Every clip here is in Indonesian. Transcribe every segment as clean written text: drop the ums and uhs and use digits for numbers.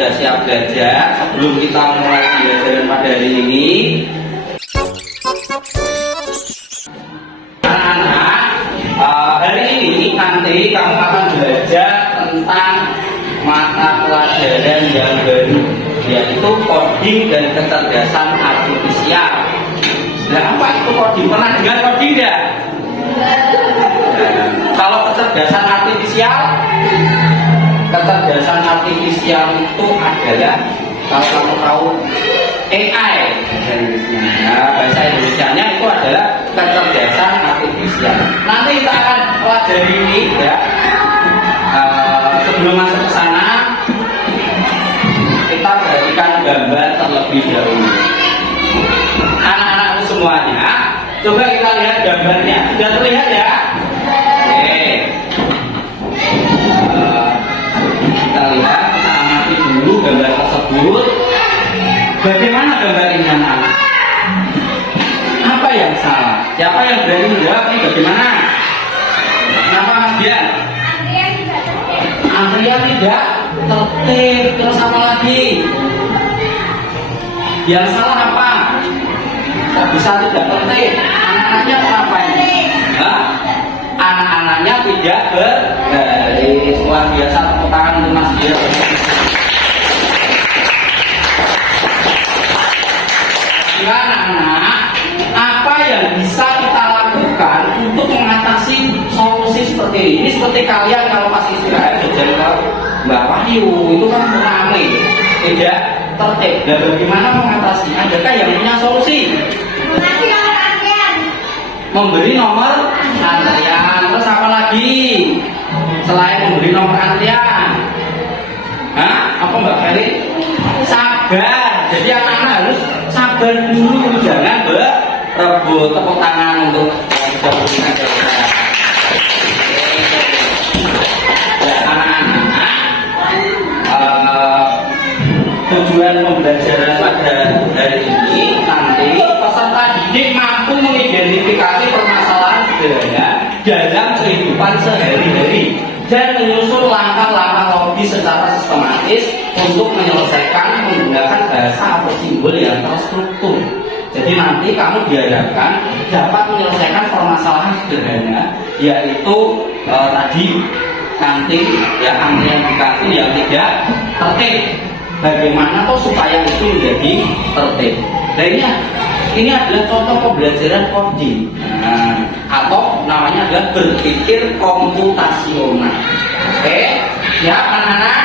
sudah siap belajar? Sebelum kita mulai pembelajaran pada hari ini, anak-anak, hari ini nanti kamu akan belajar tentang mata pelajaran yang baru, yaitu coding dan kecerdasan artifisial. Nah, apa itu coding? Pernah dengar coding enggak? Kalau kecerdasan artifisial itu adalah, kalau kamu tahu, AI bahasa Inggrisnya. Nah, bahasa Indonesianya itu adalah kecerdasan artifisial. Nanti kita akan pelajari ini ya. Sebelum masuk ke sana, kita perhatikan gambar terlebih dahulu. Anak-anakku semuanya, coba kita lihat gambarnya. Sudah terlihat ya? Oke. Kita lihat, kita amati dulu gambar tersebut. Bagaimana gambar ini, anak-anak? Apa yang salah? Siapa yang berani menjawab ini bagaimana? Kenapa kemudian? Antrian tidak tertib. Terus apa lagi? Yang salah apa? Kok bisa tidak tertib? Anak-anaknya kenapa ini? Anak-anaknya tidak berbaris. Luar biasa, tepuk tangan untuk Mas Dia. Anak-anak, apa yang bisa kita lakukan untuk mengatasi solusi seperti ini? Seperti kalian kalau pas istirahat jajan ke Mbak Wahyu itu kan ramai, tidak tertib. Dan bagaimana mengatasi? Adakah yang punya solusi? Memberi nomor antrian. Terus apa lagi selain memberi nomor antrian? Apa Mbak Ferry? Sabar. Jadi anak-anak harus sabar dulu, jangan berebut. Tepuk tangan untuk anak-anak. Tujuan pembelajaran pada hari ini nanti peserta didik mampu mengidentifikasi permasalahan sederhana dalam kehidupan sehari-hari dan menyusun langkah-langkah logis secara sistematis untuk menyelesaikan menggunakan bahasa atau simbol yang terstruktur. Jadi nanti kamu diharapkan dapat menyelesaikan permasalahan sederhana, yaitu tadi nanti ya antrian di kantin yang tidak tertib. Bagaimana tuh supaya itu menjadi tertib? Nah, ini adalah contoh pembelajaran coding, atau namanya adalah berpikir komputasional. Oke, ya anak-anak.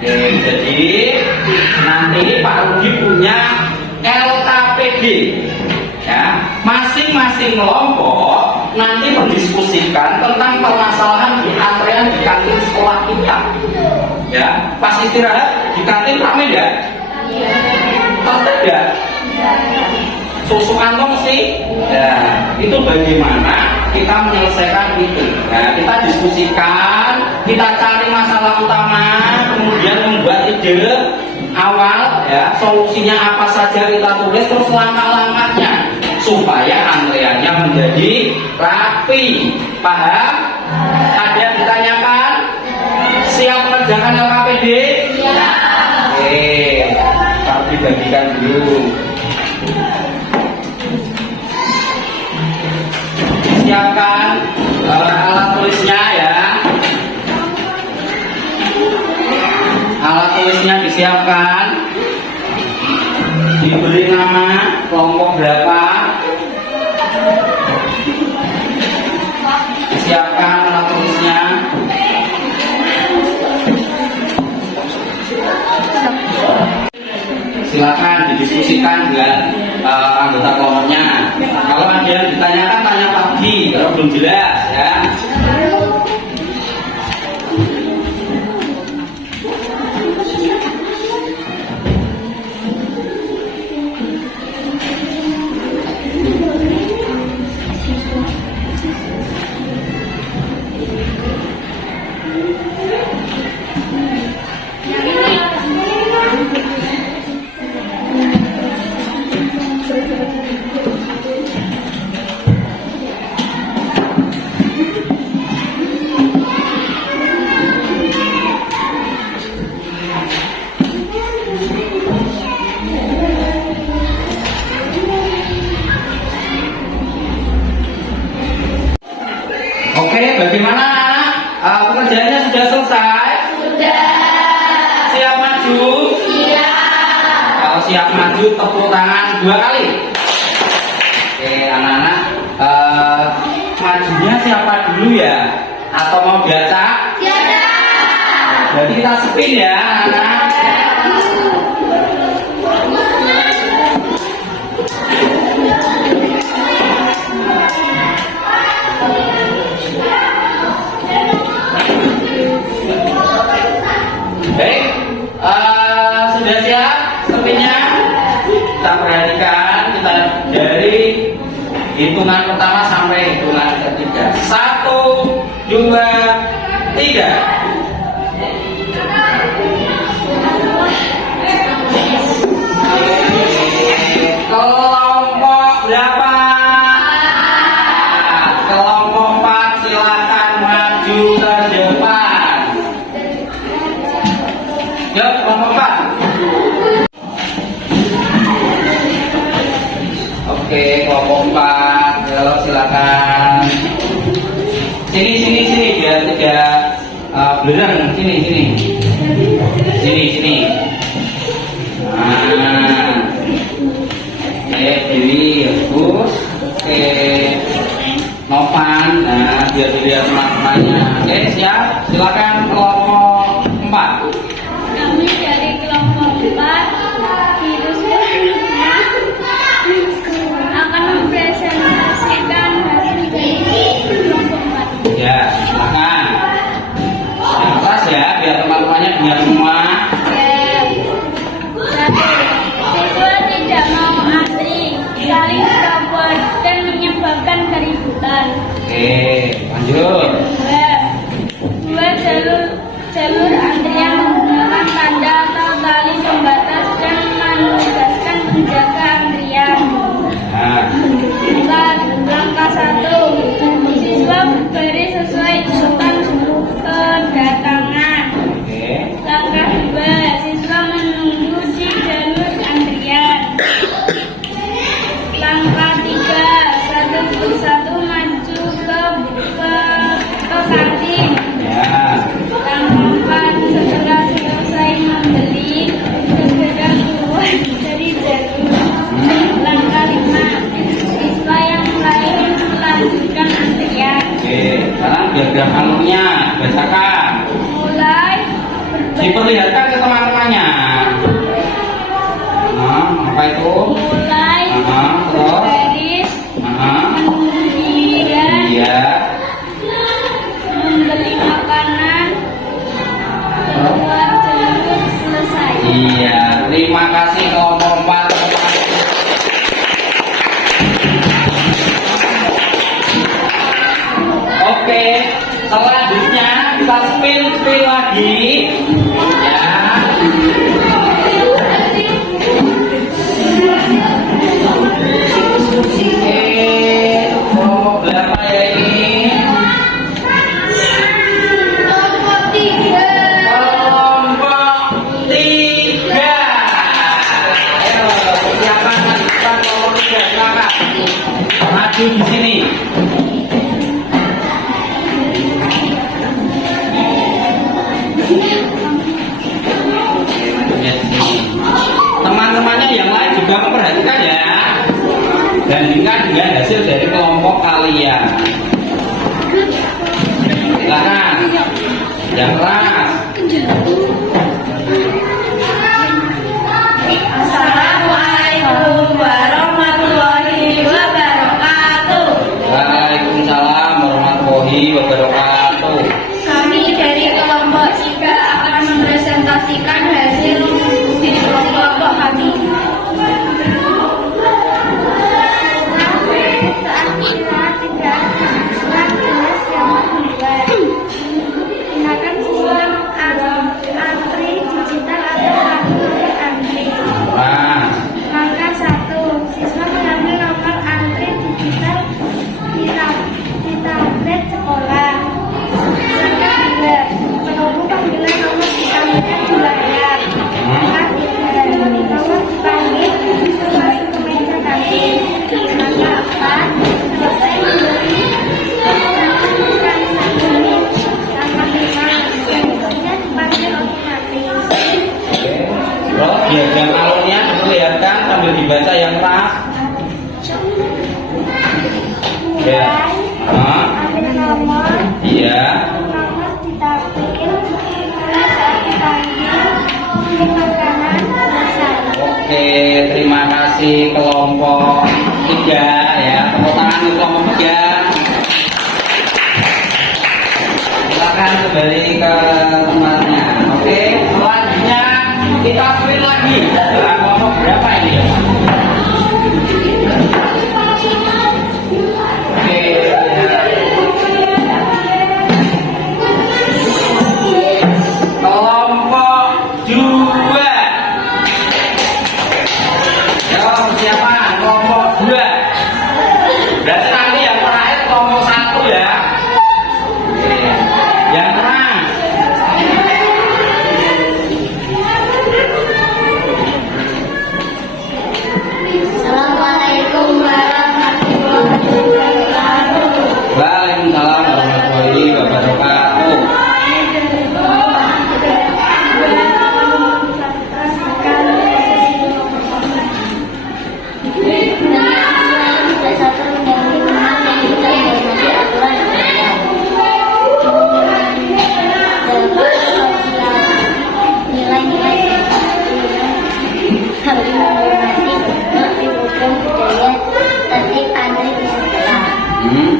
Jadi nanti Pak Rudi punya LKPD. Ya, masing-masing kelompok nanti mendiskusikan tentang permasalahan di antrean di kantin sekolah kita. Ya, pas istirahat di kantin ramai ya? Tertib ya? Susu kantong sih. Ya, itu bagaimana kita menyelesaikan itu. Nah, kita diskusikan, kita cari masalah utama, kemudian membuat ide awal, ya, solusinya apa saja kita tulis, terus langkah-langkahnya supaya antreannya menjadi rapi. Paham? Ada yang ditanyakan? Siap mengerjakan LKPD? Siap. Oke, harus dibagikan dulu. Siapkan alat tulisnya ya. Alat tulisnya disiapkan. Diberi nama kelompok berapa. Disiapkan alat tulisnya. Silakan didiskusikan dengan anggota kelompoknya. Kalau ada yang ditanyakan, tanya pagi kalau belum jelas ya. siap maju, tepuk tangan 2 kali. Oke anak-anak, majunya siapa dulu ya? Atau mau diacak? Jadi kita spin ya anak-anak. Baik, sudah siap spinnya? Kita perhatikan, kita dari hitungan pertama sampai hitungan ketiga. 1, 2, 3. Kelompok berapa? Kelompok 4 silakan maju ke depan. Yuk, kelompok 4. Oke, kelompok 4. Yuk, silakan. Sini biar tidak belerang. Sini. Nah. Oke, Dewi, bagus. Oke, Novan. Nah, biar dilihat teman-temannya. Oke, siap. Silakan kelompok 4. Kami dari kelompok 4 akan mempresentasikan hasil dari kelompok 4. Ya, silakan. Yang keras ya, biar teman-temannya dengar semua. Siswa tidak mau antri, saling serobot dan menyebabkan keributan. Oke, lanjut. Dua jalur antrian menggunakan tanda atau tali pembatas dan menugaskan penjaga antrian. Nah, Langkah 1, siswa berbaris sesuai urutan kedatangan. oke. Langkah 2, siswa menunggu di jalur antrian. Langkah 3, satu persatu maju ke kantin. Ya. Langkah 4, setelah selesai membeli, segera keluar dari jalur. Langkah 5, siswa yang lain melanjutkan antrian. Oke, sekarang diagram alurnya, bacakan. Mulai Diperlihatkan ke teman-temannya. Nah, apa itu? mulai Terus? berbaris, kemudian Iya. membeli makanan, keluar jalur, selesai. Iya, terima kasih kelompok 4. Oke, selanjutnya kita spin lagi. Ya. Oke, kelompok berapa ya ini? Kelompok 3. Kelompok 3. Ayo, siapa lanjutkan kelompok 3? Silakan. Maju di sini. Teman-temannya yang lain juga memperhatikan ya. Bandingkan dengan hasil dari kelompok kalian. Silakan. Yang keras. Assalamualaikum warahmatullahi wabarakatuh. Waalaikumsalam warahmatullahi wabarakatuh. Kami dari kelompok 3 akan mempresentasikan hasil di kelompok kami. Saat kita tidak jelas yang membuat tindakan siswa kasih kelompok 3 ya. Tepuk tangan untuk kelompok 3. Silakan kembali ke tempatnya. Oke, selanjutnya kita sprint lagi. Nah, kelompok berapa ini? Oke, ya. Kelompok 2. Ya, persiapan kelompok 2. Berarti nanti yang terakhir kelompok 1 ya. Oke. Yang tenang. Assalamualaikum warahmatullahi wabarakatuh. Waalaikumsalam warahmatullahi wabarakatuh.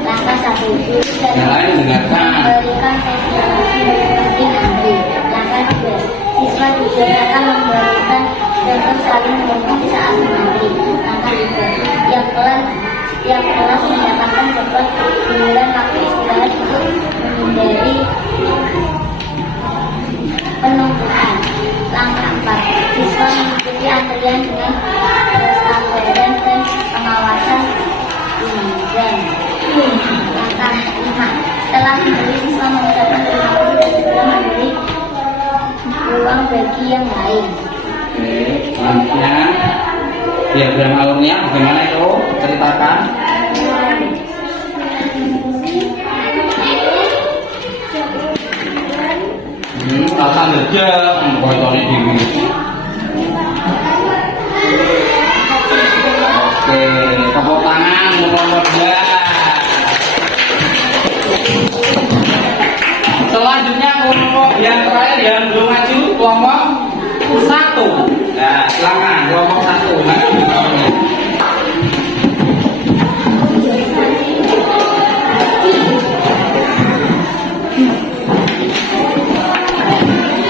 Langkah 1, Yang lain dengarkan. memberikan sosialisasi penting Andri. Langkah 2, siswa diajarkan memberikan contoh saling menghormati saat mengantri. Langkah 3, setiap kelas mendapatkan jadwal giliran waktu istirahat untuk menghindari penumpukan. Langkah 4, siswa mengikuti antrian dengan kesabaran dan pengawasan dan langkah 5, setelah membeli siswa mengucapkan terima kasih dan segera memberi ruang bagi yang lain. Oke, selanjutnya diagram alurnya bagaimana itu? Ceritakan. Rasa ngejek, botolnya dingin. Oke, tepuk tangan kelompok 2. Selanjutnya kelompok yang terakhir yang belum maju kelompok 1. Nah, silakan kelompok 1 maju di bawahnya.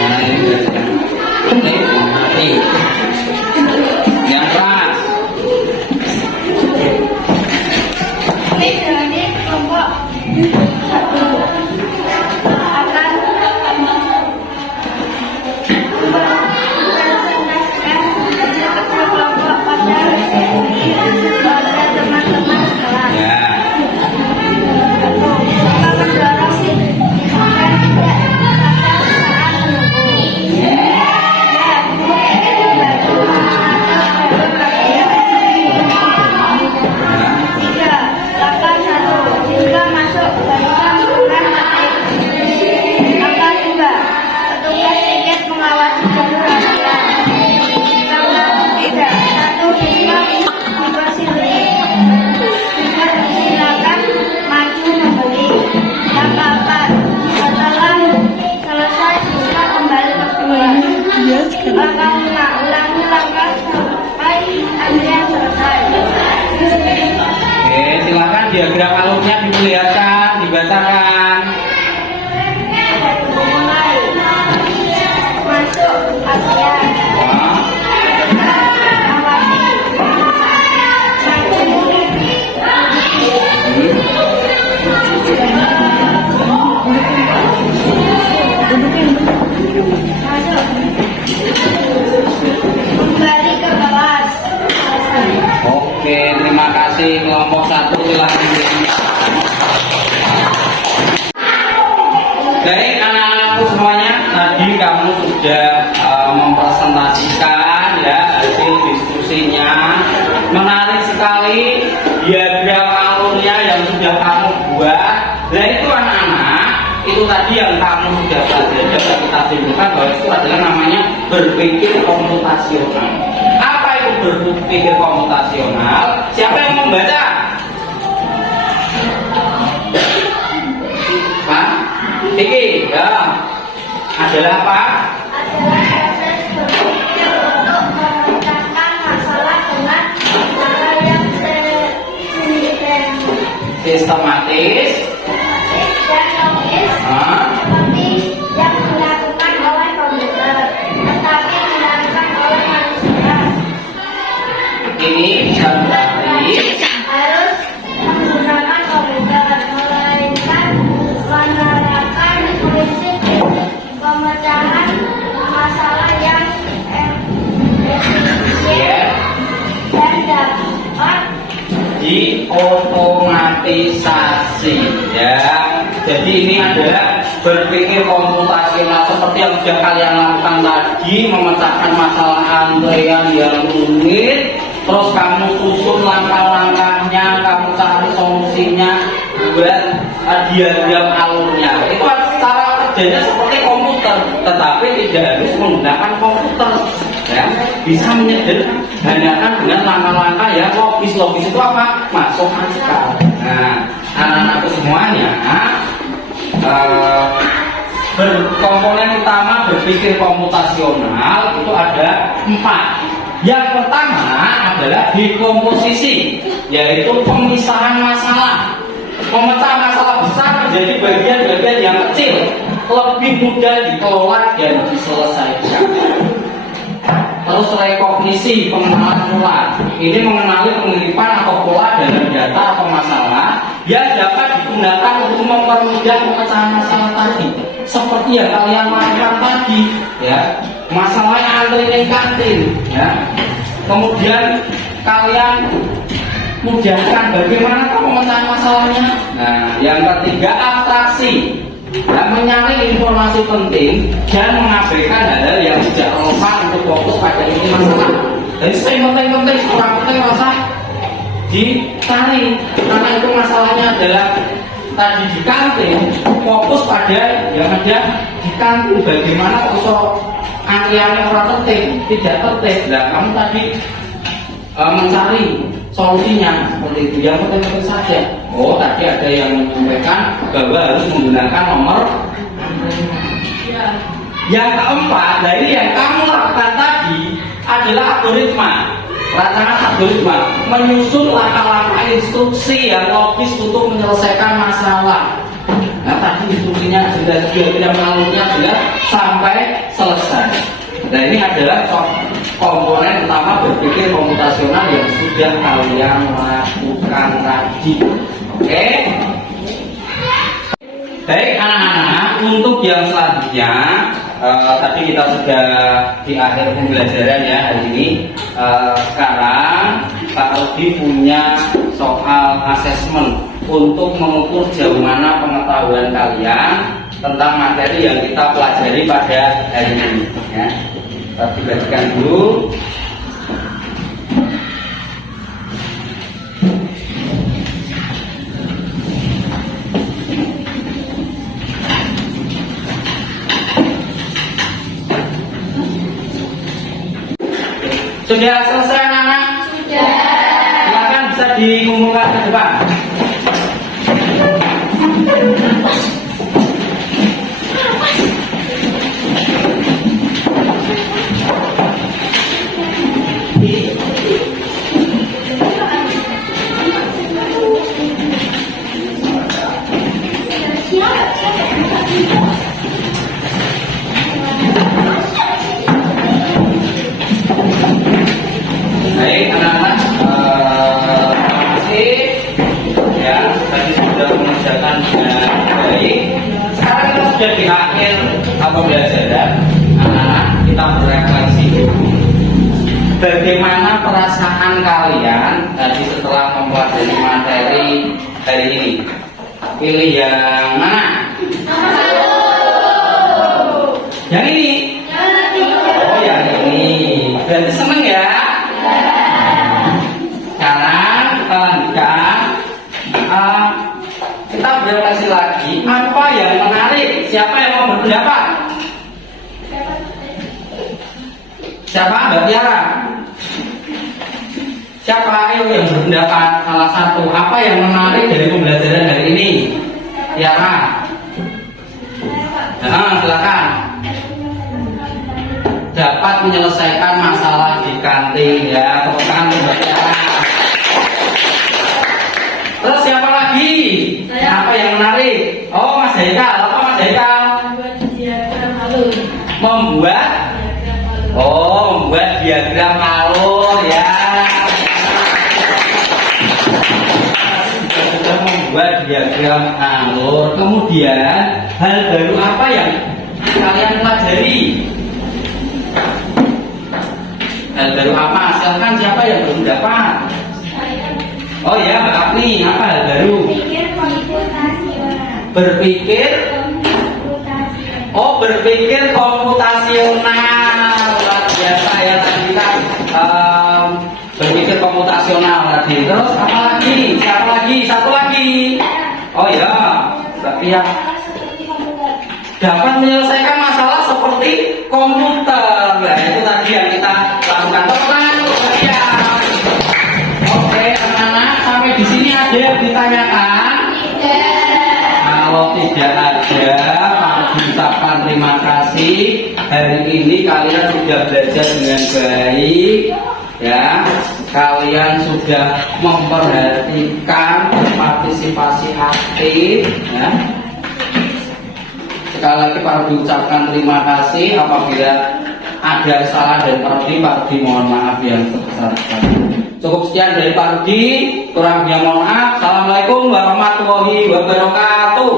Nah, ini mati. Yang keras. Ini jalannya kelompok 1 akan presentasikan hasil kerja kelompok pada teman-teman kelas. Ya. Serta mendorong agar tidak terbatas saat menunggu. Tiga, langkah 1, siswa masuk barisan dengan tertib. Langkah 2, petugas tiket mengawasi jalur antrian. Langkah 3, 1 siswa dikursi beli. Siswa disilakan maju membeli. Langkah 4, setelah selesai siswa kembali ke kelas. Langkah 5, ulangi langkah sampai antrian selesai. Oke, silakan diagram alurnya diperlihatkan, dibacakan. Mulai masuk antrian. Wah. Awasi. Masuk. Kembali ke kelas. Oke, terima kasih kelompok 1 silakan. Baik anak-anakku semuanya, tadi kamu sudah mempresentasikan ya hasil diskusinya. Menarik sekali diagram alurnya yang sudah kamu buat. Nah itu anak-anak, itu tadi yang kamu sudah pelajari dapat kita simpulkan bahwa itu adalah namanya berpikir komputasional. Apa itu berpikir komputasional? Siapa yang membaca? Pak? Iki, ya. Adalah apa? Adalah proses berpikir untuk memecahkan masalah dengan sistematis, dan logis seperti yang dilakukan oleh komputer, tetapi dilakukan oleh manusia. ini bisa berarti Harus menggunakan komputer, melainkan menerapkan prinsip pemecahan masalah yang efisien ya, dan dapat diotomatisasi ya. Jadi ini adalah berpikir komputasional seperti yang sudah kalian lakukan tadi, memecahkan masalah antrean yang rumit, terus kamu susun langkah-langkahnya, kamu cari solusinya, buat diagram alurnya. Itu cara kerjanya seperti komputer, tetapi tidak harus menggunakan komputer. Ya, bisa menyederhanakan dengan langkah-langkah yang logis. Logis itu apa? Masuk akal. Nah, anak-anakku semuanya, berkomponen utama berpikir komputasional itu ada 4. Yang pertama adalah dekomposisi, yaitu pemisahan masalah. Memecah masalah besar menjadi bagian-bagian yang kecil, lebih mudah dikelola dan diselesaikan. Terus rekognisi, pengenalan pola. Ini mengenali pengiripan atau pola dalam data atau masalah yang dapat digunakan untuk mempermudah pemecahan masalah tadi. Seperti yang kalian lakukan tadi, ya. Masalahnya antri di kantin, ya. Kemudian kalian mudahkan bagaimana pemecahan masalahnya. Nah, yang ketiga abstraksi. Dan menyaring informasi penting dan mengabaikan hal-hal yang tidak relevan untuk fokus pada inti masalah. Jadi yang penting kurang penting rasa dicari, karena itu masalahnya adalah tadi di kantin, fokus pada yang ada di kantin. Bagaimana kok antriannya orang tertib, tidak tertib. Nah, kamu tadi mencari solusinya seperti itu. Yang penting saja. Oh, tadi ada yang menyampaikan bahwa harus menggunakan nomor. Yang keempat, dari yang kamu lakukan tadi adalah algoritma. Rancangan algoritma menyusun langkah-langkah instruksi yang logis untuk menyelesaikan masalah. Nah, tadi instruksinya sudah alurnya sudah sampai selesai. Nah, ini adalah komponen utama berpikir komputasional yang sudah kalian lakukan tadi. Oke? Baik anak-anak, untuk yang selanjutnya tadi kita sudah di akhir pembelajaran ya hari ini. Sekarang Pak Rudi punya soal asesmen untuk mengukur jauh mana pengetahuan kalian tentang materi yang kita pelajari pada hari ini. Ya. Kita dibagikan dulu. Sudah selesai anak-anak? Sudah. Silakan bisa dikumpulkan ke depan. Baik anak-anak, terima kasih ya, tadi sudah mengerjakan dengan baik. Sekarang kita sudah di akhir pembelajaran. Anak-anak, kita berefleksi dulu. Bagaimana perasaan kalian tadi setelah mempelajari materi hari ini? Pilih yang mana? Yang ini? Oh, yang ini. Berarti seneng ya? Sekarang kita lanjutkan. Kita berefleksi lagi. Apa yang menarik? Siapa yang mau berpendapat? Siapa? Mbak Tiara? Siapa ayo yang berpendapat salah satu? Apa yang menarik dari pembelajaran hari ini? Tiara? Nah, silakan. Dapat menyelesaikan masalah di kantin ya, tepuk tangan Mbak Tiara. Terus siapa lagi? apa yang menarik? Oh, Mas Haikal, apa Mas Haikal? Membuat diagram alur. Membuat membuat diagram alur ya. Sudah membuat diagram alur. Kemudian hal baru apa yang kalian pelajari? Hal baru apa? Silahkan siapa yang belum dapat? Oh ya, Mbak Apni, apa hal baru? Pikir komputasional. Berpikir berpikir komputasional. Luar biasa ya tadi kita berpikir komputasional tadi. Terus apa lagi? Siapa lagi? Satu lagi. Oh ya, berarti yang dapat menyelesaikan masalah seperti komputer. Nah, itu tadi yang kita lakukan. Tepuk tangan untuk kalian. Oke, anak-anak, sampai di sini ada yang ditanyakan? Kalau tidak ada, Pak ucapkan terima kasih. Hari ini kalian sudah belajar dengan baik, ya. Kalian sudah memperhatikan partisipasi aktif, ya. Sekali lagi Pak ucapkan terima kasih. Apabila ada salah dan Pak Rudi mohon maaf yang sebesar-besarnya. Cukup sekian dari Pak Rudi, kurangnya mohon maaf. Assalamualaikum warahmatullahi wabarakatuh.